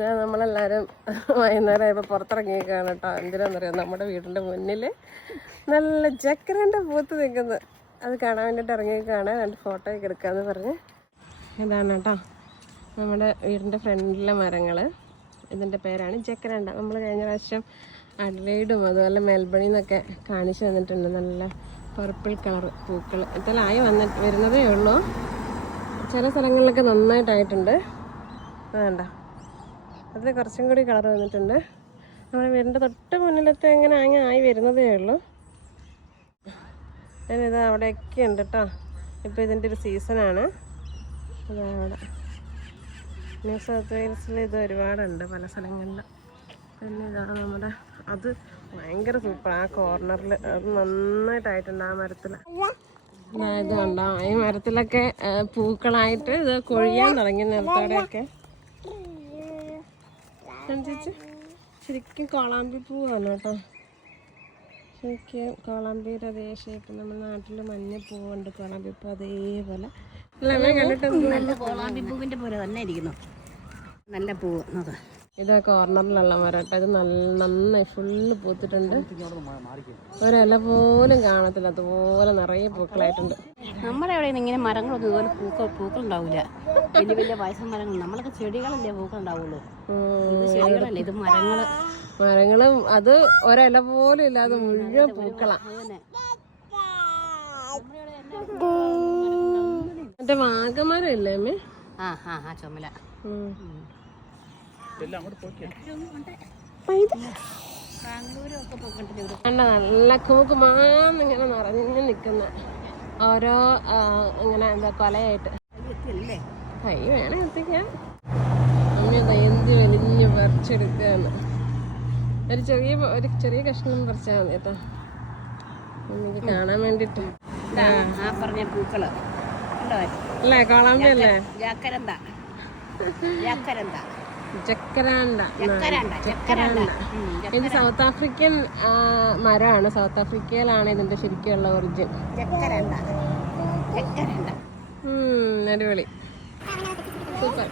ഞാൻ നമ്മളെല്ലാവരും വൈകുന്നേരം ഇപ്പോൾ പുറത്തിറങ്ങിയേക്കാണ് കേട്ടോ. എന്തിനാണെന്നറിയാം നമ്മുടെ വീടിന്റെ മുന്നിൽ നല്ല ചക്കരന്റെ പൂത്ത് നിൽക്കുന്നത് അത് കാണാൻ വേണ്ടിയിട്ട് ഇറങ്ങിയേക്കാണ്. രണ്ട് ഫോട്ടോ ഒക്കെ എടുക്കാമെന്ന് പറഞ്ഞ്. ഇതാണ് കേട്ടോ. നമ്മുടെ വീടിന്റെ ഫ്രണ്ടിലെ മരങ്ങൾ ഇതിന്റെ പേരാണ് ചക്കരണ്ട നമ്മൾ കഴിഞ്ഞ പ്രാവശ്യം അഡ്ലൈഡും അതുപോലെ മെൽബണിൽ നിന്നൊക്കെ കാണിച്ചു തന്നിട്ടുണ്ട്. നല്ല പർപ്പിൾ കളർ പൂക്കൾ ഇതിലായി വന്നിട്ട് വരുന്നതേ ഉള്ളൂ. ചില സ്ഥലങ്ങളിലൊക്കെ നന്നായിട്ടായിട്ടുണ്ട്. വേണ്ട അതിൽ കുറച്ചും കൂടി കളർ വന്നിട്ടുണ്ട്. നമ്മുടെ വീടിന്റെ തൊട്ട് മുന്നിലത്തെ അങ്ങനെ അങ്ങനെ ആയി വരുന്നതേ ഉള്ളൂ. ഞാനിത് അവിടെയൊക്കെ ഉണ്ട് കേട്ടോ ഇപ്പോൾ ഇതിന്റെ ഒരു സീസണാണ് അതവിടെ ന്യൂ സൗത്ത് വെയിൽസിൽ ഇത് ഒരുപാടുണ്ട് പല സ്ഥലങ്ങളിലും. പിന്നെ ഇതാണ് നമ്മുടെ അത് ഭയങ്കര സൂപ്പർ ആ കോർണറിൽ അത് നന്നായിട്ടായിട്ടുണ്ട് ആ മരത്തിൽ ഇതുണ്ടോ ഈ മരത്തിലൊക്കെ പൂക്കളായിട്ട് ഇത് കൊഴിയാൻ തുടങ്ങി നിലത്തോടെയൊക്കെ. ചേച്ചി ശരിക്കും കോളാമ്പി പൂവാണ് കേട്ടോ. ശരിക്കും കോളാമ്പിയുടെ അതേ ഷേപ്പ് നമ്മുടെ നാട്ടിൽ മഞ്ഞ പൂവുണ്ട്. കോളാമ്പി പൂ അതേപോലെ. നല്ല കോളാമ്പി പൂവിന്റെ പോലെ തന്നെ ഇരിക്കുന്നു. നല്ല പൂവ് അത്. ഇത് കോർണറിലുള്ള മരം കേട്ടോ. ഇത് നല്ല നന്നായി ഫുള്ള് പൂത്തിട്ടുണ്ട്. ഒരില പോലും കാണത്തില്ല. അതുപോലെ നിറയെ പൂക്കളായിട്ടുണ്ട്. നമ്മുടെ അവിടെ ഇങ്ങനെ മരങ്ങളൊന്നും ഇതുപോലെ പൂക്കൾ പൂക്കൾ ഉണ്ടാവില്ല വലിയ വലിയ വയസ്സൻ മരങ്ങൾ. നമ്മളൊക്കെ ചെടികളല്ലേ പൂക്കൾ ഉണ്ടാവുള്ളൂ. ഇത് ചെടികളല്ലേ ഇത് മരങ്ങൾ. മരങ്ങളും അത് ഒരില പോലും ഇല്ലാതെ മുഴുവൻ പൂക്കളാണ് മറ്റേ വാഗമരം ഇല്ലേ അമ്മേ? ആ ആ ആ ചുമല. നല്ല കുമുക്കുമാന്നിങ്ങനെ നിറഞ്ഞു നിൽക്കുന്ന ഓരോ ഇങ്ങനെ എന്താ കൊലയായിട്ട് കൈ വേണം എത്തിക്കാൻ അമ്മ എന്ത് വലിഞ്ഞ് പറിച്ചെടുക്കുകയാണ് ഒരു ചെറിയ ഒരു ചെറിയ കഷ്ണം പറിച്ചാൽ മതി കേട്ടോ. എനിക്ക് കാണാൻ വേണ്ടിട്ട്. പറഞ്ഞ പൂക്കൾ. അല്ലേ കോളാമ്പി അല്ലേ? ജാക്കരന്ത. ജാക്കരന്ത. ഉം, ഇത് സൗത്ത് ആഫ്രിക്കൻ മരമാണ്. സൗത്ത് ആഫ്രിക്കയിലാണ് ഇതിന്റെ ശരിക്കുള്ള ഒറിജിൻ ചക്കരണ്ട. അടിപൊളി. സൂപ്പർ.